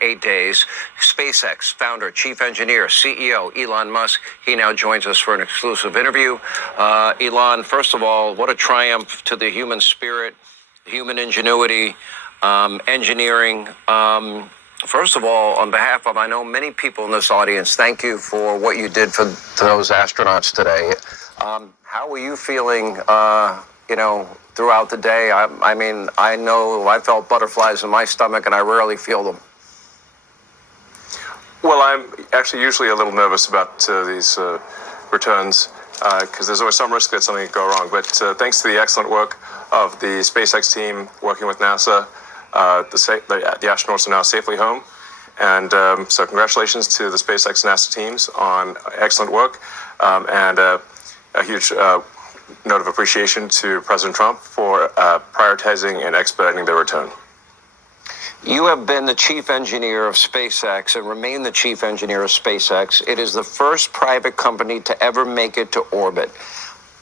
8 days. SpaceX founder, chief engineer, CEO Elon Musk, he now joins us for an exclusive interview. Elon, first of all, what a triumph to the human spirit, human ingenuity, engineering. First of all, on behalf of, I know many people in this audience, thank you for what you did for those astronauts today. How were you feeling, throughout the day? I mean, I know I felt butterflies in my stomach, and I rarely feel them. Well, I'm actually usually a little nervous about these returns because there's always some risk that something could go wrong. But thanks to the excellent work of the SpaceX team working with NASA, the astronauts are now safely home. And so congratulations to the SpaceX and NASA teams on excellent work, and a huge note of appreciation to President Trump for prioritizing and expediting their return. You have been the chief engineer of SpaceX and remain the chief engineer of SpaceX. It is the first private company to ever make it to orbit.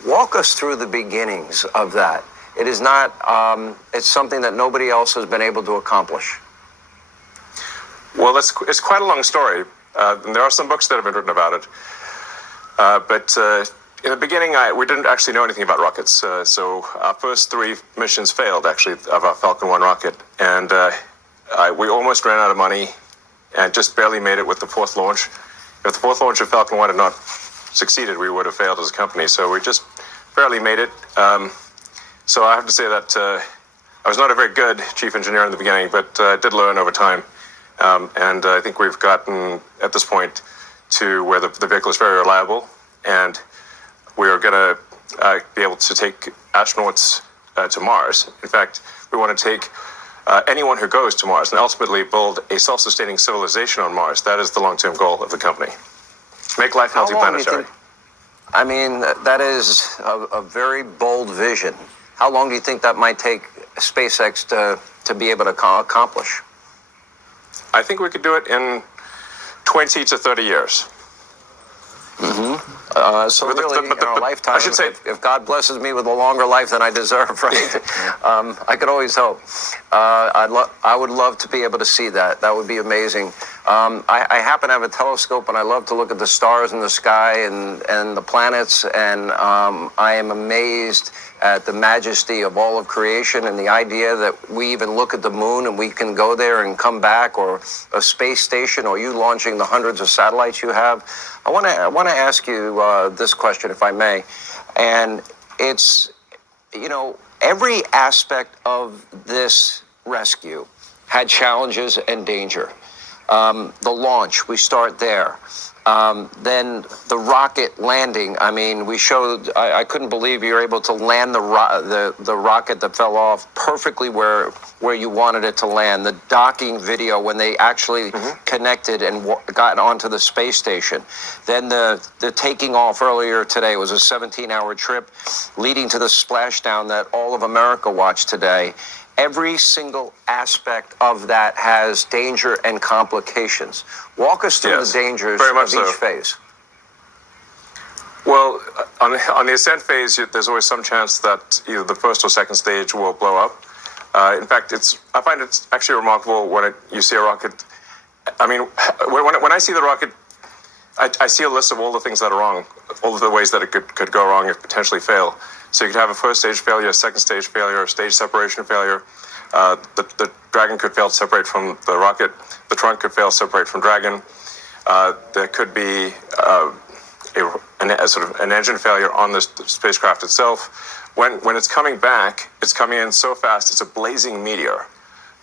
Walk us through the beginnings of that. It is not, it's something that nobody else has been able to accomplish. Well, it's quite a long story. And there are some books that have been written about it. But in the beginning, we didn't actually know anything about rockets. So our first 3 missions failed, actually, of our Falcon 1 rocket. And we almost ran out of money and just barely made it with the 4th launch. If the 4th launch of Falcon 1 had not succeeded, we would have failed as a company. So we just barely made it. So I have to say that I was not a very good chief engineer in the beginning, but I did learn over time. And I think we've gotten, at this point, to where the vehicle is very reliable. And we are going to be able to take astronauts to Mars. In fact, we want to take anyone who goes to Mars and ultimately build a self-sustaining civilization on Mars. That is the long-term goal of the company. Make life multiplanetary. I mean, that is a very bold vision. How long do you think that might take SpaceX to be able to accomplish? I think we could do it in 20 to 30 years. So really, in our lifetime, I should say, if God blesses me with a longer life than I deserve, right? I could always hope. I would love to be able to see that. That would be amazing. I happen to have a telescope, and I love to look at the stars in the sky and the planets, and I am amazed at the majesty of all of creation and the idea that we even look at the moon and we can go there and come back, or a space station, or you launching the hundreds of satellites you have. I want to ask you this question, if I may, and it's, every aspect of this rescue had challenges and danger. The launch, we start there. Then the rocket landing. I mean, we showed. I couldn't believe you were able to land the rocket that fell off perfectly where you wanted it to land. The docking video when they actually connected and got onto the space station. Then the taking off earlier today was a 17-hour trip, leading to the splashdown that all of America watched today. Every single aspect of that has danger and complications. Walk us through the dangers of each phase. Well, on the ascent phase, there's always some chance that either the first or second stage will blow up. In fact, I find it's actually remarkable when you see a rocket. I mean, when I see the rocket, I see a list of all the things that are wrong, all of the ways that it could go wrong and potentially fail. So you could have a first stage failure, a second stage failure, a stage separation failure. The Dragon could fail to separate from the rocket. The trunk could fail to separate from Dragon. There could be a sort of an engine failure on the spacecraft itself. When it's coming back, it's coming in so fast, it's a blazing meteor.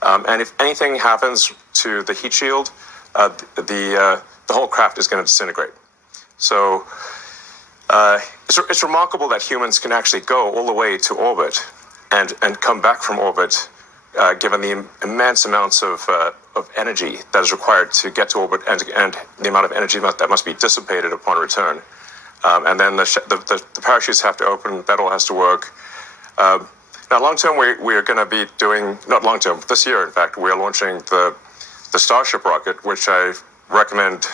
And if anything happens to the heat shield, the whole craft is going to disintegrate. So it's remarkable that humans can actually go all the way to orbit and come back from orbit, given the immense amounts of energy that is required to get to orbit and the amount of energy that must be dissipated upon return. And then the parachutes have to open, that all has to work. Now, long term, we are going to be doing, not long term, this year, in fact, we are launching the Starship rocket, which I recommend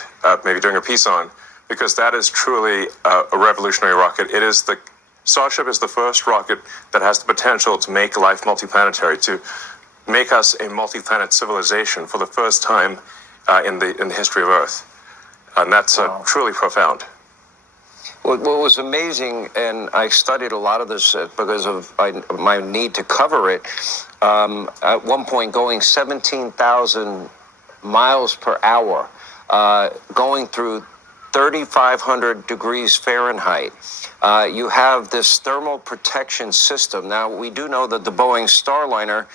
maybe doing a piece on, because that is truly a revolutionary rocket. Starship is the first rocket that has the potential to make life multiplanetary, to make us a multi-planet civilization for the first time in the history of Earth. And that's truly profound. What was amazing, and I studied a lot of this because of my need to cover it, at one point going 17,000 miles per hour, going through 3,500 degrees Fahrenheit. You have this thermal protection system. Now, we do know that the Boeing Starliner,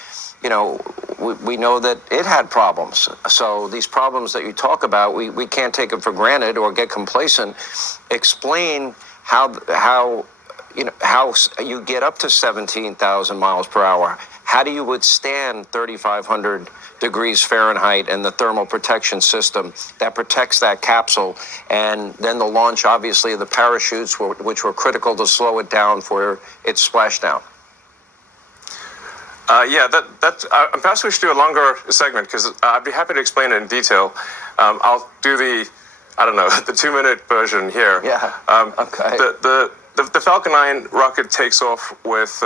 we know that it had problems. So these problems that you talk about, we can't take them for granted or get complacent. Explain how you get up to 17,000 miles per hour. How do you withstand 3,500 degrees Fahrenheit and the thermal protection system that protects that capsule? And then the launch, obviously, of the parachutes, which were critical to slow it down for its splashdown. Perhaps we should do a longer segment because I'd be happy to explain it in detail. I'll do the 2-minute version here. Yeah. Okay. The Falcon 9 rocket takes off with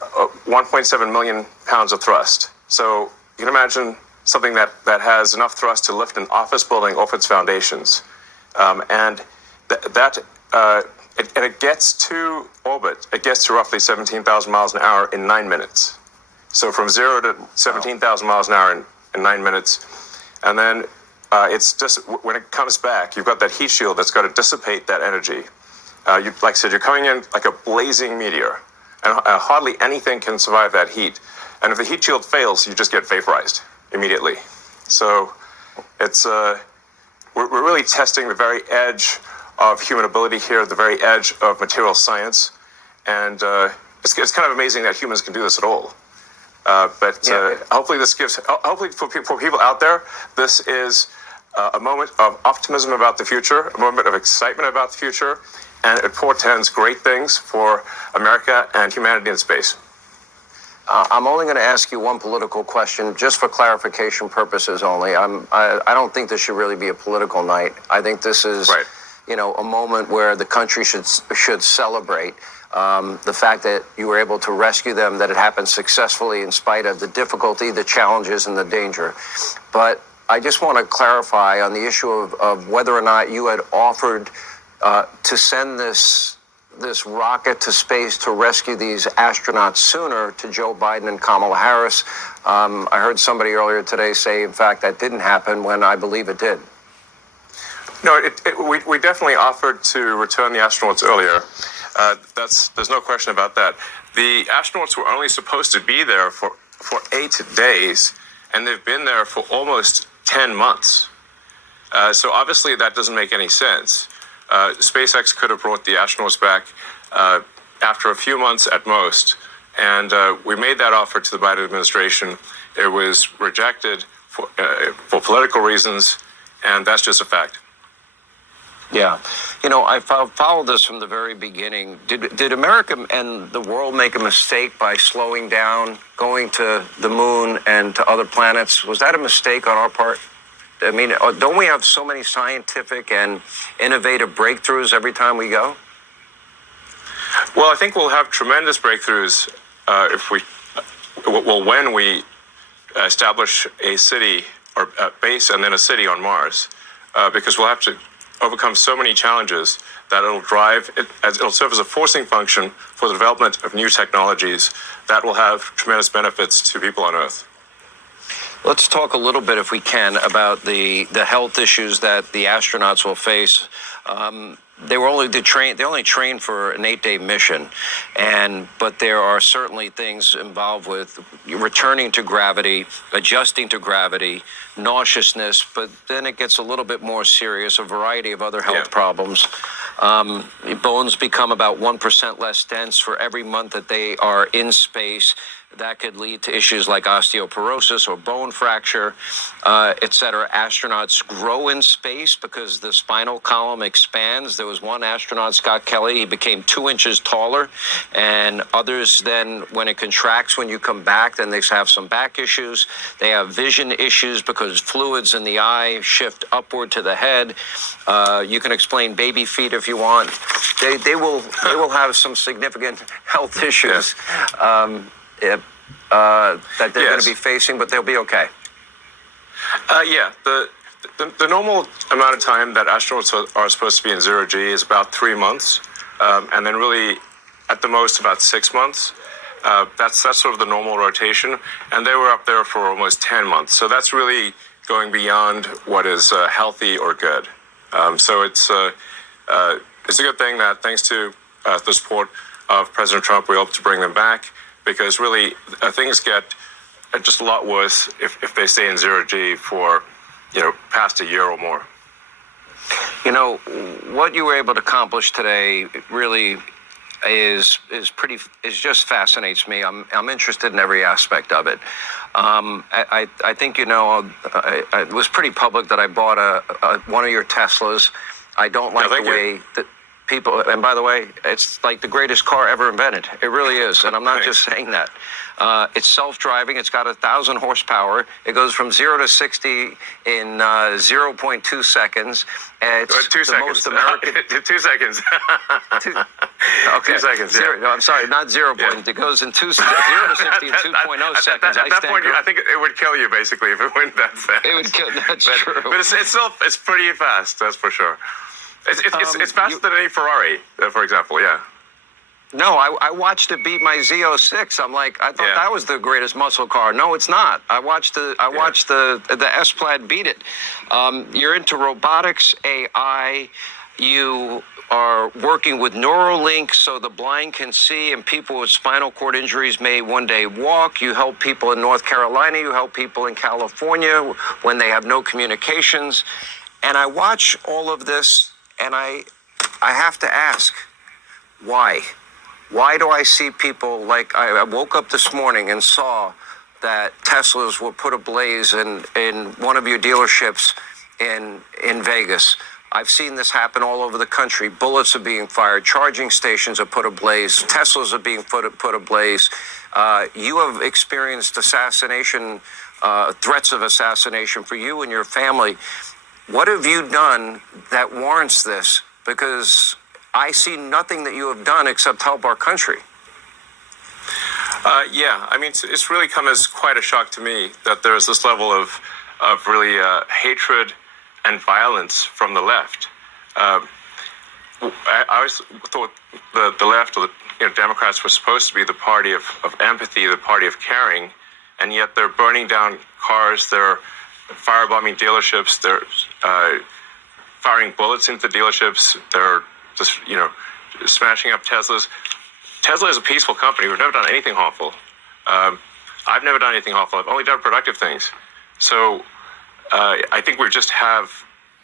1.7 million pounds of thrust. So you can imagine something that has enough thrust to lift an office building off its foundations, and it gets to orbit. It gets to roughly 17,000 miles an hour in 9 minutes. So from 0 to 17,000 miles an hour in 9 minutes. And then it's just, when it comes back, you've got that heat shield that's got to dissipate that energy. Like I said, you're coming in like a blazing meteor, and hardly anything can survive that heat. And if the heat shield fails, you just get vaporized immediately. So it's we're really testing the very edge of human ability here, the very edge of material science. And it's kind of amazing that humans can do this at all. Hopefully this gives, hopefully for people out there, this is a moment of optimism about the future, a moment of excitement about the future, and it portends great things for America and humanity in space. I'm only going to ask you one political question, just for clarification purposes only. I don't think this should really be a political night. I think this is, right, a moment where the country should celebrate the fact that you were able to rescue them, that it happened successfully in spite of the difficulty, the challenges, and the danger. But I just want to clarify on the issue of whether or not you had offered to send this rocket to space to rescue these astronauts sooner to Joe Biden and Kamala Harris. I heard somebody earlier today say, in fact, that didn't happen when I believe it did. No, we definitely offered to return the astronauts earlier. There's no question about that. The astronauts were only supposed to be there for 8 days, and they've been there for almost 10 months. So obviously that doesn't make any sense. SpaceX could have brought the astronauts back after a few months at most, and we made that offer to the Biden administration. It was rejected for political reasons, and that's just a fact. Yeah. I followed this from the very beginning. Did America and the world make a mistake by slowing down, going to the moon and to other planets? Was that a mistake on our part? I mean, don't we have so many scientific and innovative breakthroughs every time we go? Well, I think we'll have tremendous breakthroughs when we establish a city or a base and then a city on Mars, because we'll have to overcome so many challenges that it'll serve as a forcing function for the development of new technologies that will have tremendous benefits to people on Earth. Let's talk a little bit, if we can, about the health issues that the astronauts will face. They only trained for an 8-day mission, but there are certainly things involved with returning to gravity, adjusting to gravity, nauseousness, but then it gets a little bit more serious, a variety of other health problems. Bones become about 1% less dense for every month that they are in space. That could lead to issues like osteoporosis or bone fracture, et cetera. Astronauts grow in space because the spinal column expands. There was one astronaut, Scott Kelly, he became 2 inches taller. And others then, when it contracts, when you come back, then they have some back issues. They have vision issues because fluids in the eye shift upward to the head. You can explain baby feet if you want. They will have some significant health issues. that they're going Yes. to be facing, but they'll be okay. Yeah, the normal amount of time that astronauts are supposed to be in zero G is about 3 months, and then really, at the most, about 6 months. That's sort of the normal rotation, and they were up there for almost 10 months. So that's really going beyond what is healthy or good. So it's a good thing that thanks to the support of President Trump, we hope to bring them back, because really things get just a lot worse if they stay in zero G for past a year or more. You know, what you were able to accomplish today really is just fascinates me. I'm interested in every aspect of it. I think it was pretty public that I bought one of your Teslas. I don't like the way that people, and by the way, it's like the greatest car ever invented. It really is, and I'm not just saying that. It's self-driving. It's got 1,000 horsepower. It goes from 0 to 60 in 0.2 seconds. It's 2 seconds. Most American. 2 seconds. Okay. 2 seconds. Zero, Yeah. no, I'm sorry, not 0. Yeah. It goes in 0 to 60 in 2.0 seconds. At that point, I think it would kill you basically if it went that fast. It would kill. That's true. But it's pretty fast. That's for sure. It's faster than any Ferrari, for example. Yeah. No, I watched it beat my Z06. I'm like, I thought that was the greatest muscle car. No, it's not. I watched the S-Plaid beat it. You're into robotics, AI. You are working with Neuralink so the blind can see and people with spinal cord injuries may one day walk. You help people in North Carolina. You help people in California when they have no communications. And I watch all of this and I have to ask, why? Why do I see people like I woke up this morning and saw that Teslas were put ablaze in one of your dealerships in Vegas? I've seen this happen all over the country. Bullets are being fired. Charging stations are put ablaze. Teslas are being put ablaze. You have experienced assassination, threats of assassination for you and your family. What have you done that warrants this? Because I see nothing that you have done except help our country. Yeah, I mean, it's really come as quite a shock to me that there's this level of really hatred and violence from the left. I always thought the left or the Democrats were supposed to be the party of empathy, the party of caring, and yet they're burning down cars, they're firebombing dealerships, they're firing bullets into dealerships, they're just, smashing up Teslas. Tesla is a peaceful company. We've never done anything harmful. I've never done anything harmful. I've only done productive things. So I think we just have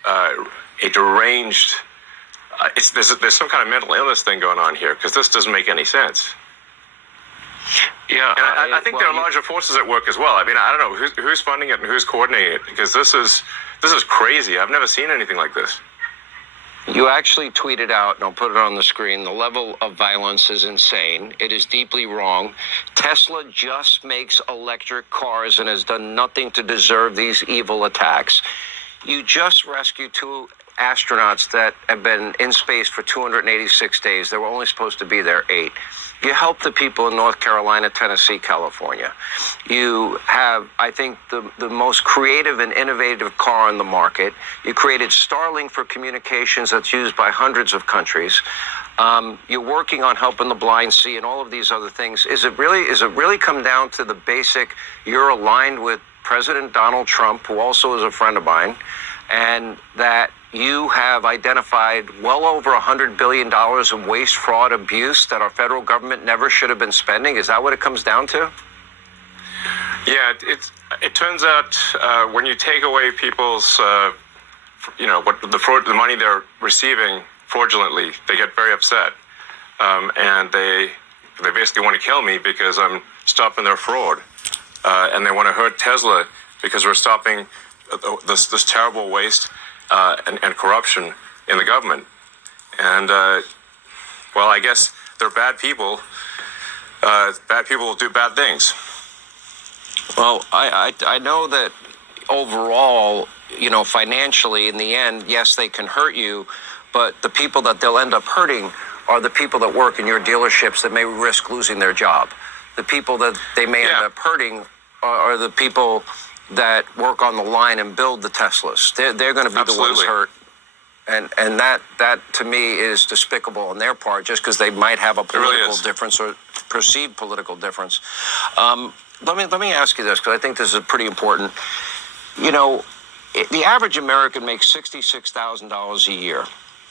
a deranged, there's some kind of mental illness thing going on here, because this doesn't make any sense. Yeah, and I think there are larger forces at work as well. I mean, I don't know who's funding it and who's coordinating it, because this is crazy. I've never seen anything like this. You actually tweeted out, and I'll put it on the screen, the level of violence is insane. It is deeply wrong. Tesla just makes electric cars and has done nothing to deserve these evil attacks. You just rescued 2 astronauts that have been in space for 286 days. They were only supposed to be there 8. You help the people in North Carolina, Tennessee, California. You have, I think, the most creative and innovative car on the market. You created Starlink for communications that's used by hundreds of countries. You're working on helping the blind see and all of these other things. Is it really come down to the basic, you're aligned with President Donald Trump, who also is a friend of mine, and that you have identified well over $100 billion in waste, fraud, abuse that our federal government never should have been spending? Is that what it comes down to? Yeah, it turns out when you take away people's, what the money they're receiving fraudulently, they get very upset, and they basically want to kill me because I'm stopping their fraud, and they want to hurt Tesla because we're stopping this terrible waste and corruption in the government. And well, I guess they're bad people. Bad people will do bad things. Well, I know that overall, financially, in the end, yes, they can hurt you, but the people that they'll end up hurting are the people that work in your dealerships that may risk losing their job. the people that they may end up hurting are the people that work on the line and build the Teslas. They're going to be the ones hurt. And that to me is despicable on their part, just because they might have a political difference or perceived political difference. Let me ask you this, because I think this is pretty important. You know, the average American makes $66,000 a year.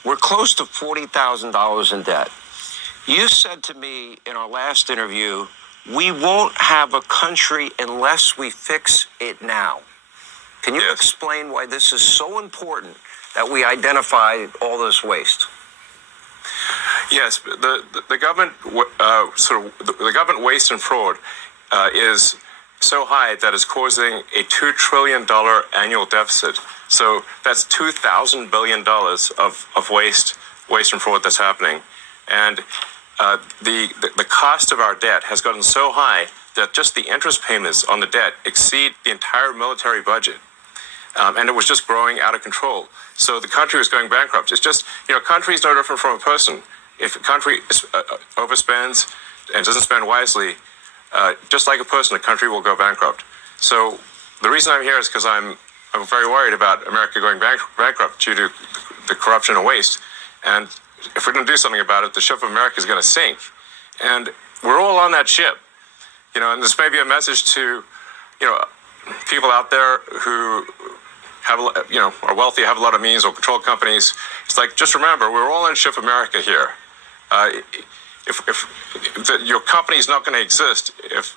We're close to $40,000 in debt. You said to me in our last interview, we won't have a country unless we fix it now. Can you explain why this is so important that we identify all this waste? Yes, the government the government waste and fraud is so high that it's causing a $2 trillion annual deficit. So that's $2,000 billion of waste and fraud that's happening, and the cost of our debt has gotten so high that just the interest payments on the debt exceed the entire military budget, and it was just growing out of control. So the country was going bankrupt. It's just, a country is no different from a person. If a country overspends and doesn't spend wisely, just like a person, a country will go bankrupt. So the reason I'm here is because I'm very worried about America going bankrupt due to the corruption and waste. And if we're going to do something about it, the ship of America is going to sink. And we're all on that ship. And this may be a message to, people out there who have, are wealthy, have a lot of means, or control companies. It's like, just remember, we're all in ship America here. Your company is not going to exist if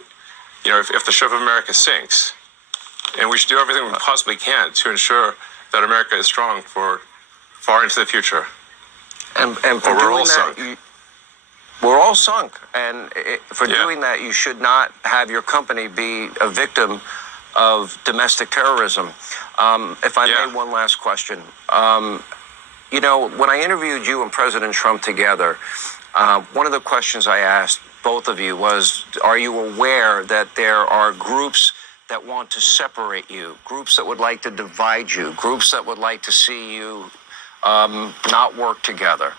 the ship of America sinks. And we should do everything we possibly can to ensure that America is strong for far into the future. And for doing that, we're all sunk. And for doing that, you should not have your company be a victim of domestic terrorism. If I may, one last question. When I interviewed you and President Trump together, one of the questions I asked both of you was, are you aware that there are groups that want to separate you, groups that would like to divide you, groups that would like to see you not work together?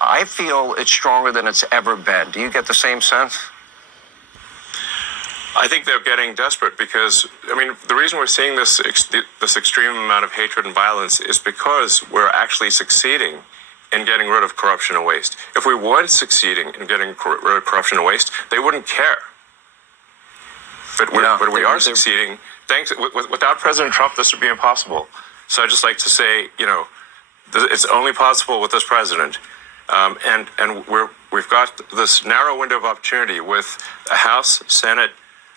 I feel it's stronger than it's ever been. Do you get the same sense? I think they're getting desperate because, the reason we're seeing this extreme amount of hatred and violence is because we're actually succeeding in getting rid of corruption and waste. If we weren't succeeding in getting rid of corruption and waste, they wouldn't care. But we are succeeding. Without President Trump, this would be impossible. So I'd just like to say, it's only possible with this president. And we've got this narrow window of opportunity with a House, Senate,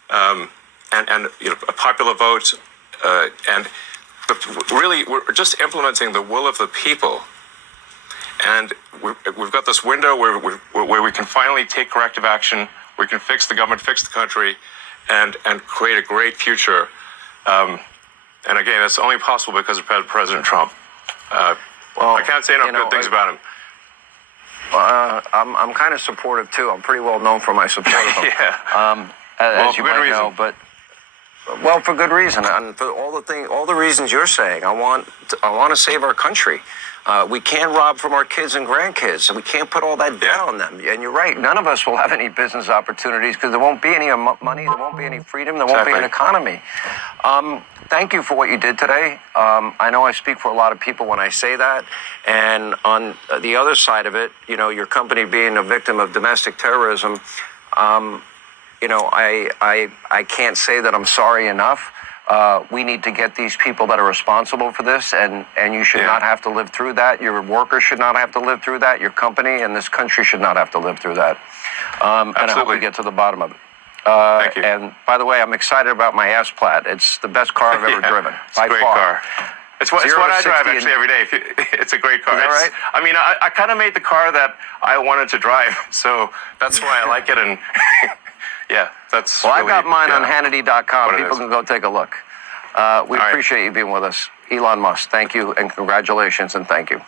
and a popular vote, and really we're just implementing the will of the people. And we've got this window where we can finally take corrective action. We can fix the government, fix the country, and create a great future. And again, that's only possible because of President Trump. I can't say enough good things about him. I'm kind of supportive too. I'm pretty well known for my support of him. As you might know, but for good reason, and for all the reasons you're saying. I want to save our country. We can't rob from our kids and grandkids, and we can't put all that debt on them. And you're right. None of us will have any business opportunities because there won't be any money, there won't be any freedom, there won't be an economy. Thank you for what you did today. I know I speak for a lot of people when I say that. And on the other side of it, your company being a victim of domestic terrorism, I can't say that I'm sorry enough. We need to get these people that are responsible for this, and you should not have to live through that. Your workers should not have to live through that. Your company and this country should not have to live through that. And I hope we get to the bottom of it. Thank you. And by the way, I'm excited about my S-Plaid. It's the best car I've ever driven. It's a great car. It's what I drive actually every day. It's a great car. Is that right? I kind of made the car that I wanted to drive, so that's why I like it. And that's. Well, I've got mine on Hannity.com. People can go take a look. We appreciate you being with us. Elon Musk, thank you, and congratulations, and thank you.